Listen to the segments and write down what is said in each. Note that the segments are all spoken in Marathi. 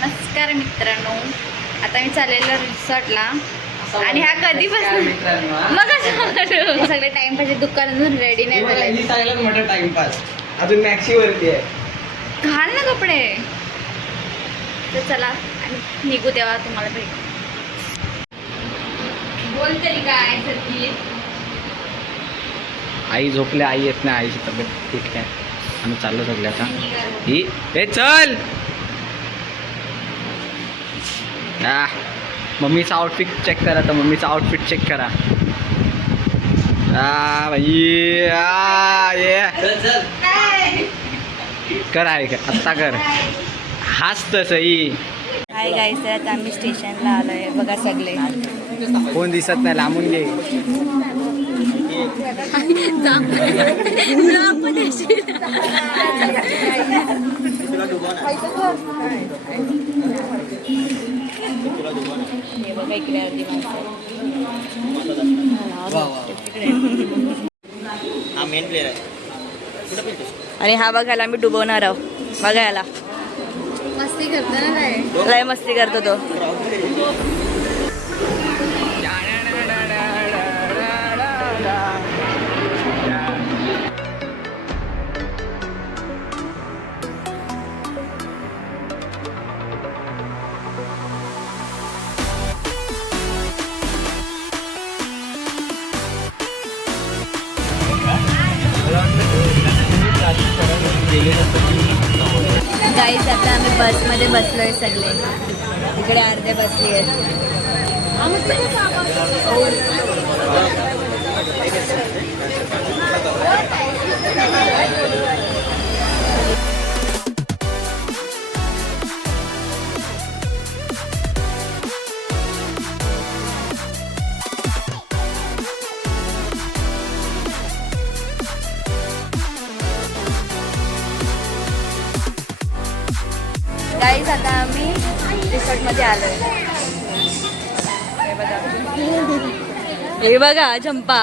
नमस्कार मित्रांनो, आता मी चाललेलो रिसॉर्टला आणि हा कधीपासून मग सगळे टाइमपास दुकानातून रेडी नाही झाले. टाइमपास अजून मॅक्सी वरती आहे. घाल ना कपडे. तर चला आणि निघू तेव्हा तुम्हाला भेट. बोल तरी काय सती. आई झोपले, आई येत नाही, आईची तब्येत ठीक आहे. आम्ही चाललो सगळे आता. ही हे चल. मम्मीचा आउटफिट चेक करा. तर मम्मीचा आउटफिट चेक करा. भाई ये कर आहे का आत्ता कर. हाच तर सही. हाय गाईस, तर आता आम्ही स्टेशनला आलोय. बघा सगळे कोण दिसत नाही, लांबून घे. आणि हा बघायला आम्ही डुबवणार आहोत. बघायला मस्ती करतो ना काय. लय मस्ती करतो तो. गाईस, आता आम्ही बसमध्ये बसलोय सगळे. इकडे अर्धे बसली आहेत. गाईस, आता आम्ही रिसॉर्टमध्ये आलोय. हे बघा चंपा.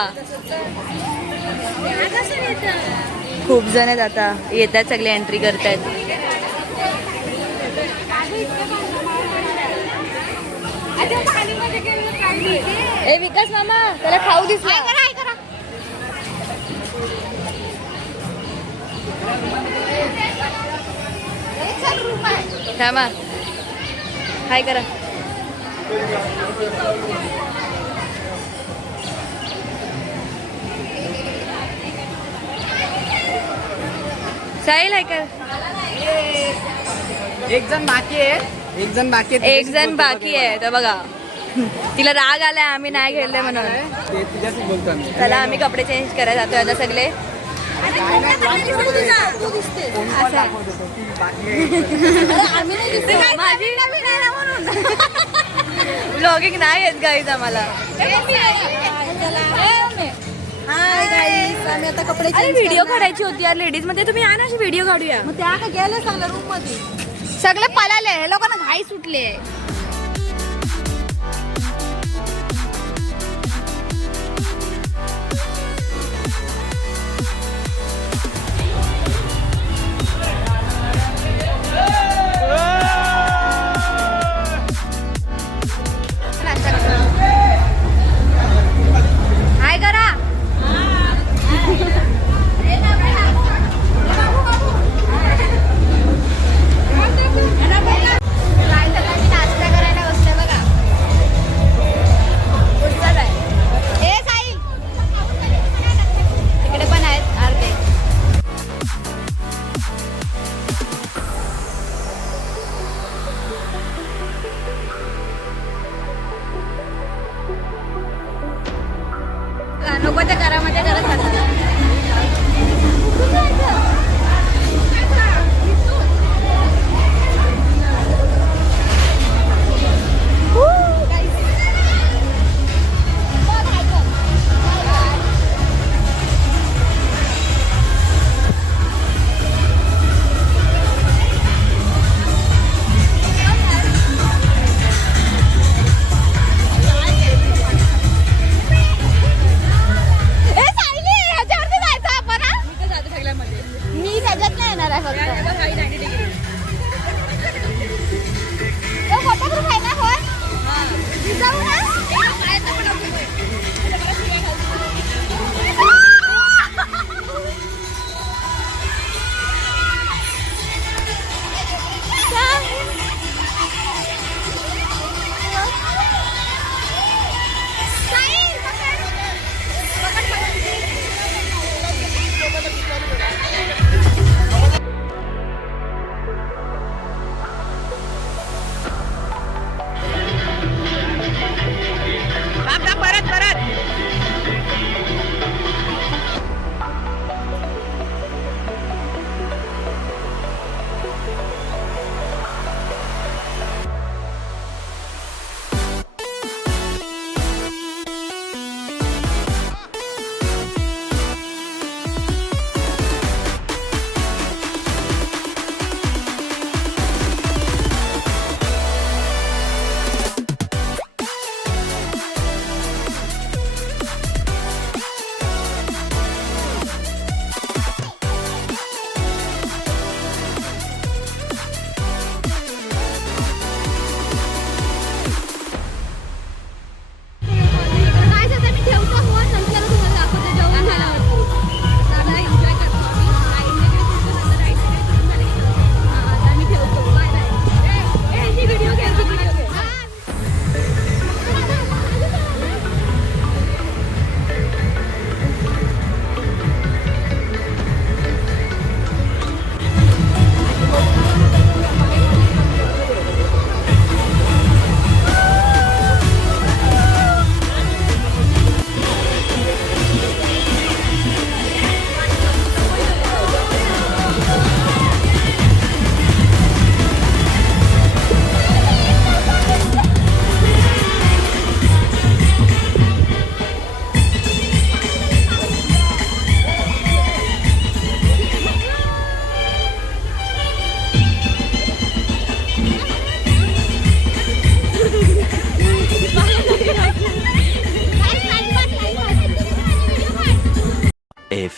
खूप जण आहेत. आता येत आहेत सगळे, एंट्री करतायत. ए विकास मामा, त्याला खाऊ दिसला. थांबा, हाय करा. साहिल हाय कर. एक जण बाकी आहे. एक जण बाकी आहे. तर बघा, तिला राग आलाय आम्ही नाही घेतले म्हणून. तिच्याशी बोलतो आम्ही. चला आम्ही कपडे चेंज करायला जातोय आता सगळे. ब्लॉगिंग नाही येत गाईज आम्हाला. आम्ही आता कपडे अरे व्हिडिओ काढायची होती यार लेडीज मध्ये. तुम्ही या ना व्हिडिओ काढूया. मग त्या का गेले चांगल्या रूम मध्ये. सगळे पळाले, हे लोकांना घाई सुटले. हाय करा. नाश्ता करायला बसले बघा. पुढचाच आहे. ए साई, तिकडे पण आहेत अर्धे. नको त्या घरामध्ये करत राहतात. ए सायली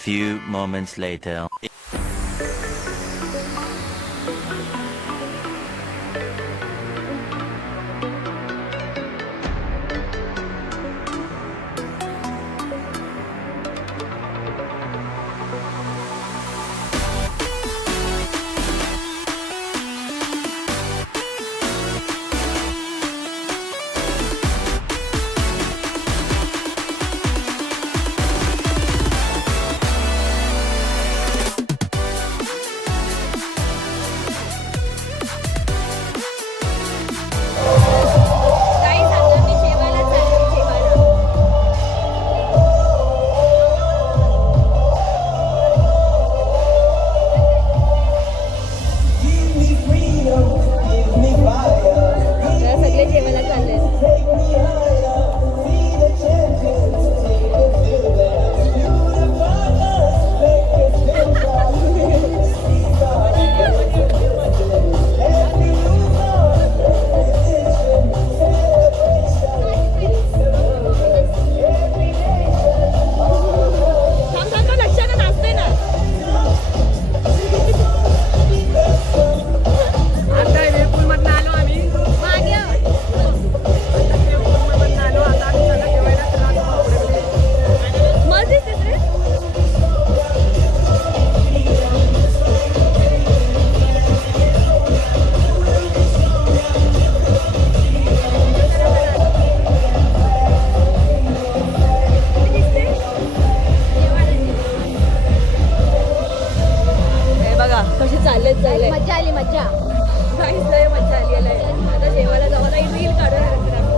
few moments later. सगळे जेवायला चालले. कशी चाललेत चालले. मजा आली मजा. काहीच लय मजा आली आहे. आता जेवायला जावं लागेल. रील काढूया नंतर आम्ही.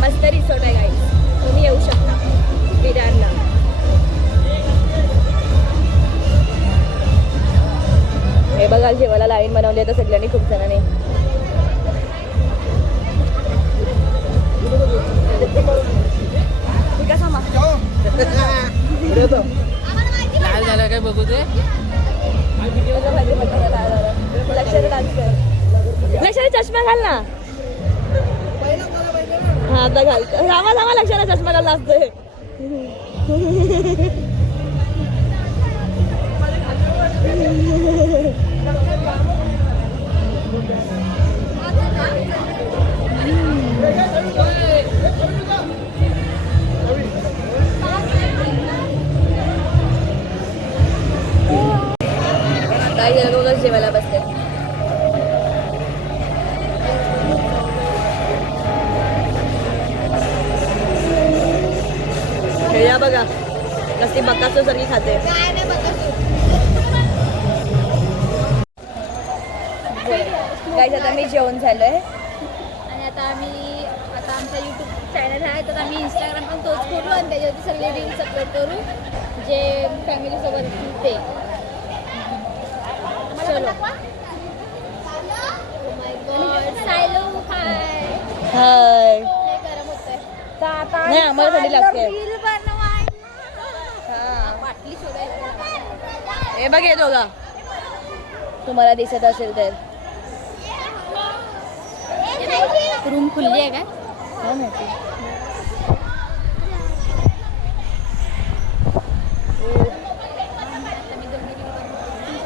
मस्त रिसॉर्ट आहे गाईस, तुम्ही येऊ शकता विरारला. हे बघा जेवायला लाईन बनवली आहे तर सगळ्यांनी खूप जणांनी. लाल झालं काय बघू ते. लक्षाने चष्मा घाल ना. हा आता घालतो. रामा रामा लक्षाने चष्मा घालला असतोय. काही लोकच जेवायला बसले. या बघा कसली बकासो सारखी खाते. गाईस आता मी जेवण झालंय आणि आता आमचा यूट्यूब चॅनल आहे तर आम्ही इंस्टाग्राम पण तोच करू आणि त्याच्यावरती सगळे रील्स अपलोड करू जे फॅमिलीसोबत ते. चलो. सायलो हाय. हाय. गरम होतंय. नाही आम्हाला थंडी लागते. रील बाटली शोधायला. हे बघ हे दोघा तुम्हाला दिसत असेल तर. रूम खुल्ली आहे काय? काय माहिती.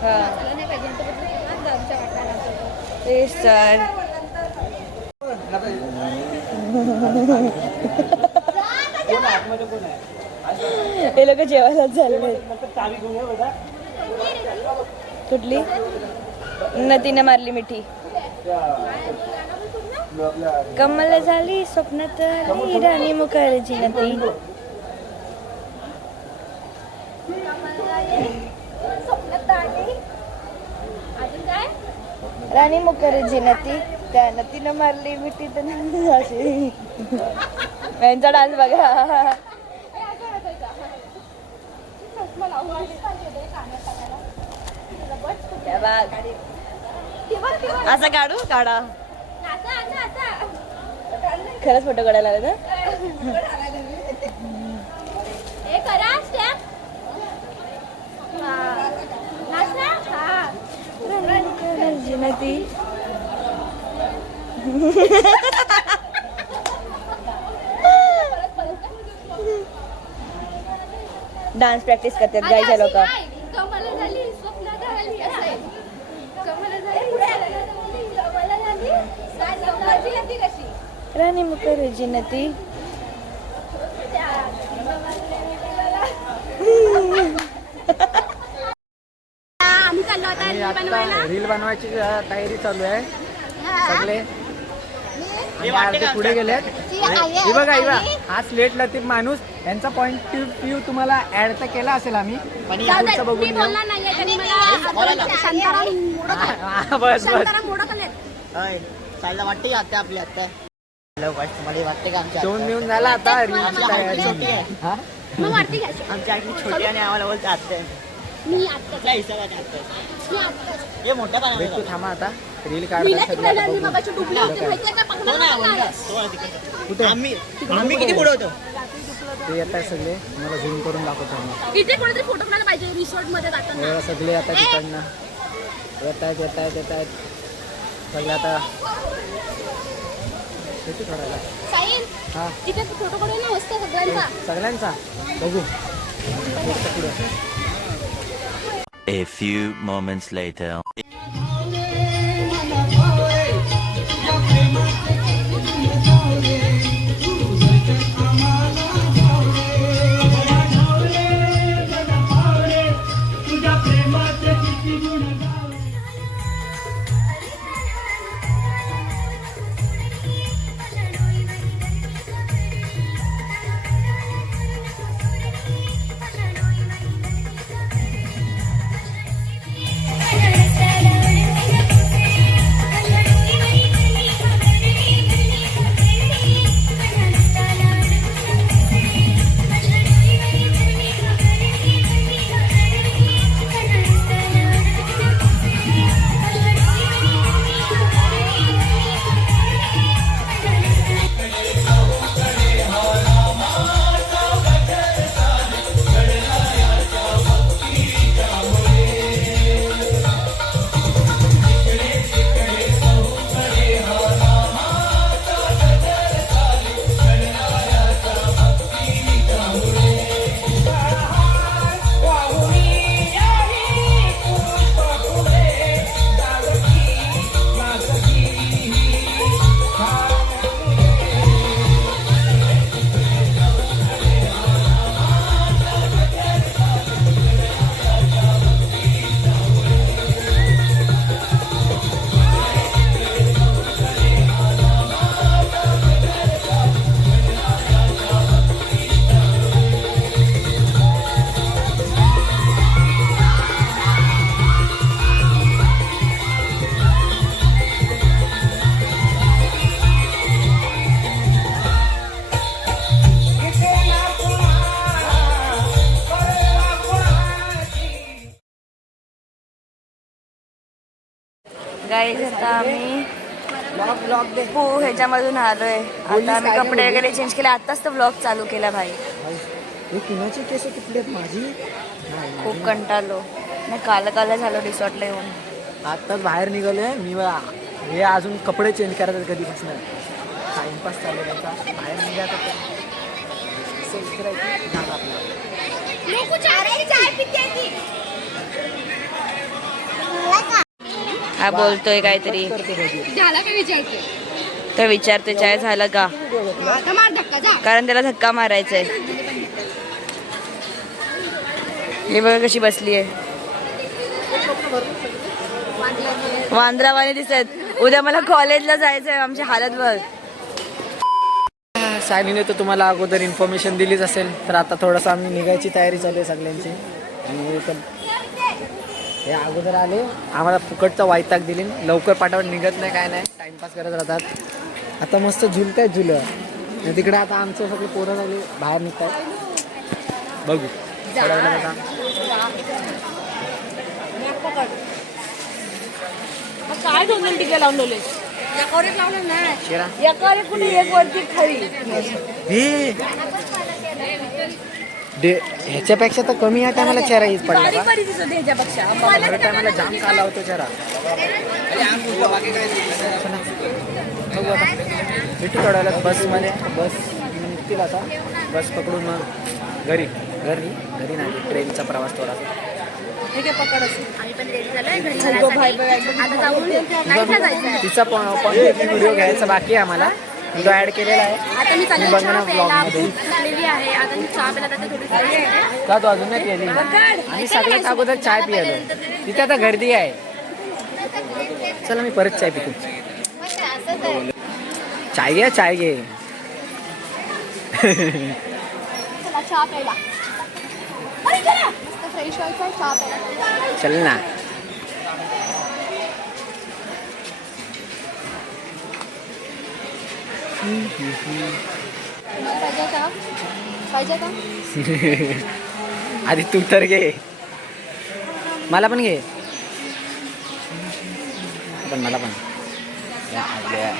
हा तेच तर. हे लोक जेवायला झाले. कुठली नदीने मारली मिठी. कमल झाली स्वप्नात राणी मुखर्जी नदी. राणी मुखर्जी नदी त्या नदीनं मारली मिठी तर अशी. यांचा डान्स बघा. असा काढू काढा. खरंच फोटो काढायला आले ना. डान्स प्रॅक्टिस करतात गाईच्या लोक. कमला झाली, स्वप्नाली झाली, असं आहे. कमला झाली, कमला झाली, कमलाची गती कशी? राणी मुखर्जी नती. आम्ही चाललो आता आणि रील बनवायला. आता रील बनवायची तयारी चालू आहे सगळे. आणि अर्धे पुढे गेलेत. हे बघा हा स्लेट लतीफ माणूस, यांचा पॉइंट ऑफ व्ह्यू तुम्हाला ऍड तर केला असेल आम्ही, पण जाऊ दे, पुढचं बघून मी घेऊ. बोलणार नाहीये, त्यांनी मला शांताराम मोडक आले. हा, बस बस शांताराम मोडक आले. सायला वाटते का आत्या आपली आत्या मला वाटते का आमच्या जेवण मिळून झाला आता रीलची तयारी. छोटी आहे हा मग वाटते घ्यायची. आमची आईची छोटी आणि आम्हाला बोलते आत्या मी आत्ताच कुठल्या हिशोबाने आत्या मी आत्ताच हे मोठ्या भेटू पाण्यामध्ये थांबा आता रील मी काढतात ना सगळे तिकडे आता लागली, बघू. बाबाची डुबली होती माहितीये का? तो नाही पकडलं आवडला. नाही. तो आहे तिकडे. कुठे आम्ही किती पुढे होतो ते येत आहे सगळे, मला झूम करून दाखवतो आम्ही. इथे कोणीतरी फोटो काढायला पाहिजे रिसॉर्ट मध्ये जाताना. हे सगळे आता तिकडनं येत आहेत सगळे आता भेटू थोड्याला. साहिल, हा इथे फोटो काढूया ना मस्त सगळ्यांचा. सगळ्यांचा बघू पुढे. A few moments later. Guys आता आम्ही ह्याच्यामधून आलोय. आता आम्ही कपडे वगैरे चेंज केले. आताच तर ब्लॉग चालू केला भाई. हे कुणाची केस कुठली आहेत माझी? खूप कंटाळलो. नाही काल झालो रिसॉर्टला येऊन. आत्ताच बाहेर निघालोय मी. हे अजून कपडे चेंज करायचे कधीपासून. टाइमपास चालू आता बाहेर निघायचं हा बोलतोय काहीतरी. झाला का विचारते? तर विचारते चाय झालं का, आता मार धक्का जा. कारण त्याला धक्का मारायचाय. हे बघा कशी बसली आहे वांद्रावाने दिसत. उद्या मला कॉलेजला जायचंय. आमची हालत बघ. सायलीने तर तुम्हाला अगोदर इन्फॉर्मेशन दिलीच असेल. तर आता थोडंसं आम्ही निघायची तयारी चालू आहे सगळ्यांची. आणि हे अगोदर आले, आम्हाला फुकटचा वायताक दिली. लवकर पाठावर निघत नाही काय नाही, टाइमपास करत राहतात. आता मस्त झुलत आहेत झुलं. आणि तिकडे आता आमचं सगळे पोरं झाले बाहेर निघत आहेत. बघू थोड्या वेळात आता. काय 2 टिके लावून ठेवले. शिरा एकावर कुठे एक वरती खाली. ह्याच्यापेक्षा तर कमी आहे टायमाला चेहरा हीच पडला बारीक का? बारीक दिसत ह्याच्यापेक्षा. खरं टायमाला जाम काला होतो चेहरा. बघू आता भेटू थोड्या वेळात बसमध्ये. बस निघतील आता. बस पकडून मग घरी. घरी नाही ट्रेनचा प्रवास थोडासा. आम्ही पण रेडी झालोय घरी जाण्यासाठी. आता जाऊन नाईटला जायचं आहे. तिचा पण व्हिडिओ घ्यायचा बाकी आहे आम्हाला. तो ॲड केलेला आहे. आता मी चालले बघणार चहा प्यायला. vlogमध्ये. भूक लागलेली आहे. आता मी चहा प्यायला जाते थोडी फ्रेश होते. का तू अजून नाही केली? आम्ही सगळ्यात अगोदर चाय पियालो. तिथे आता गर्दी आहे. चला मी परत चाय पितो. चाय घे चाय घे. चला चहा प्यायला. अरे चला मस्त फ्रेश व्हायचं आहे, चहा प्यायला. चल ना. पाहिजे का? पाहिजे का? आधी तू तर घे. मला पण घे. पण मला पण या, या.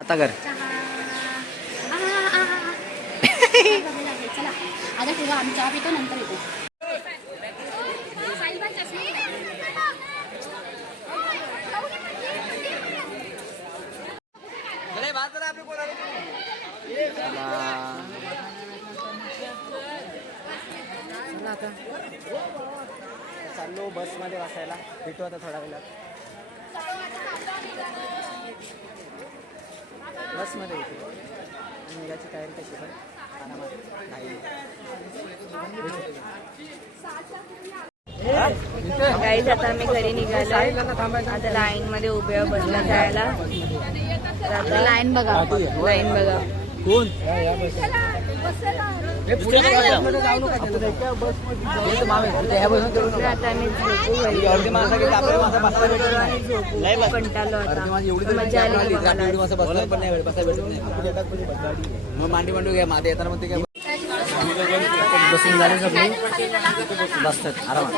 आता कर. चला आता ठेवा आम्ही चहा पितो नंतर येतो. चला आता चाललो बसमध्ये बसायला. भेटू आता थोड्या वेळात. बसमध्ये भेटू. निघायची तयारी कशी पण आरामात नाही. गाईज आता आम्ही घरी निघालोय. आता लाईन मध्ये उभे बसला जायला. लाईन बघा. लाईन बघा. आता आम्ही झोपू. कंटाळलो आता. मजा आली मांडी मांडू घ्या माझे येताना म्हणते काय बसून झाले सगळे बसतात आरामात.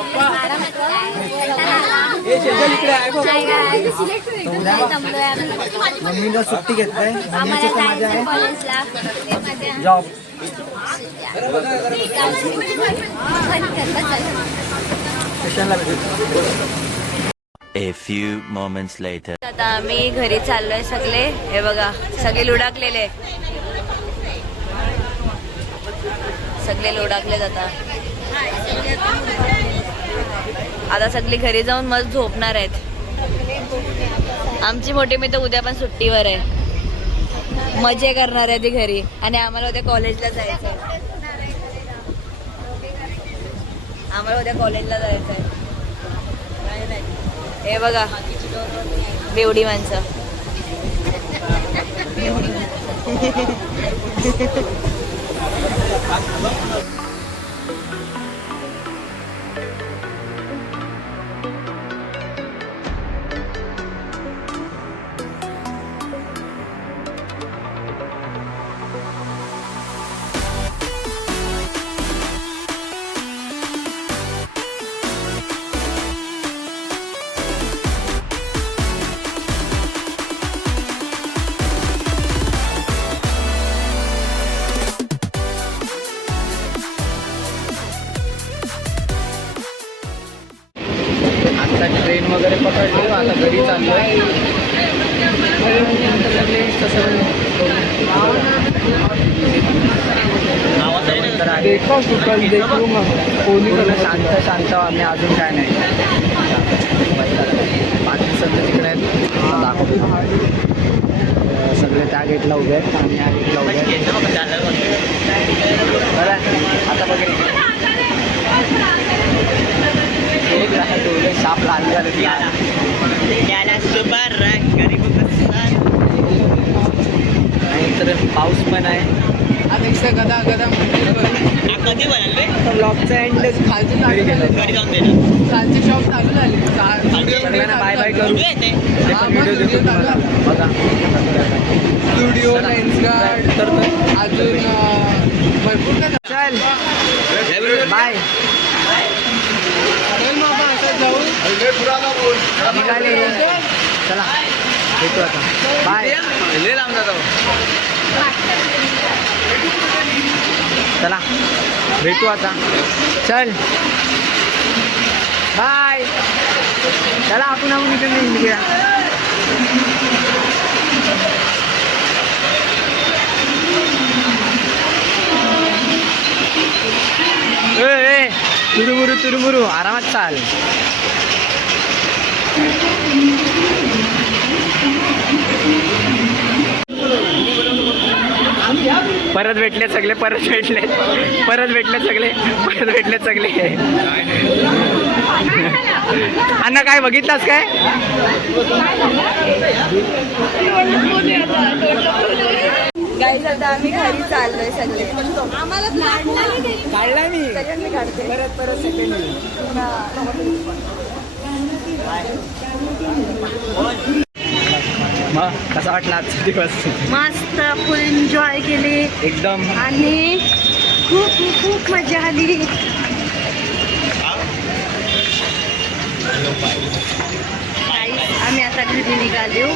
मम्मीला सुट्टी घेतलाय. मम्मीची तर मजा आहे. जॉब स्टेशनला भेटू. A few moments later. आता आम्ही घरी चाललोय सगळे. हे बघा सगळे लुडाकलेले. सगळे लुडाकलेत आता. आता सगळी घरी जाऊन मस्त झोपणार आहेत. आमची मोठी मी तर उद्या पण सुट्टीवर आहे. मजे करणार आहे ती घरी. आणि आम्हाला उद्या कॉलेजला जायचं आहे. आम्हाला उद्या कॉलेजला जायचं आहे. हे बघा बेवडी माणसं. आता ट्रेन वगैरे पकडली. आता घरी चाललोय. शांत शांत आम्ही अजून काय नाही. 5 दिवसांचं तिकडे आहेत. दाखवतो सगळे त्या गेटला उभे आहेत. आम्ही या गेटला उभे आहेत. बरं आता बघेल साप लहान झाले. तर पाऊस पण आहे. ब्लॉगचा एंड खालची खालची शॉप चालू झाली. सगळ्यांना बाय बाय करू. व्हिडिओ देतो तुम्हाला बघा. स्टुडिओ लेन्सगार्ड तर अजून भरपूर चल बाय. निघाले. चला भेटू आता. बाय. चला भेटू आता. चल बाय. चला आपण इकडे निघूया. तुरुमुरू तुरुमुरू आरामात चाल. परत भेटले सगळे परत भेटले सगळे अण्णा काय बघितलास काय? गाईज आता आम्ही घरी चाललोय सगळे. काढला मी परत सेकंड. मग कसा वाटला आजचा दिवस? मस्त फुल एन्जॉय केले एकदम. आणि खूप खूप मजा आली. आम्ही आता घरी निघालो.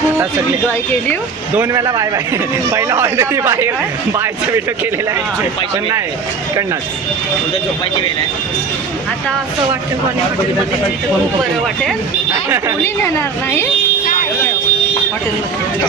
खूप आता सगळे- एन्जॉय केली. 2 वेळा बाय बाय. पहिला ऑलरेडी बायचा व्हिडिओ केलेला आहे पण नाही कळणार. झोपायची वेळ आहे. आता असं वाटतं कोणी हॉटेलमध्ये गेली तर खूप बरं वाटेल. कोणी नेणार नाही हॉटेलमध्ये.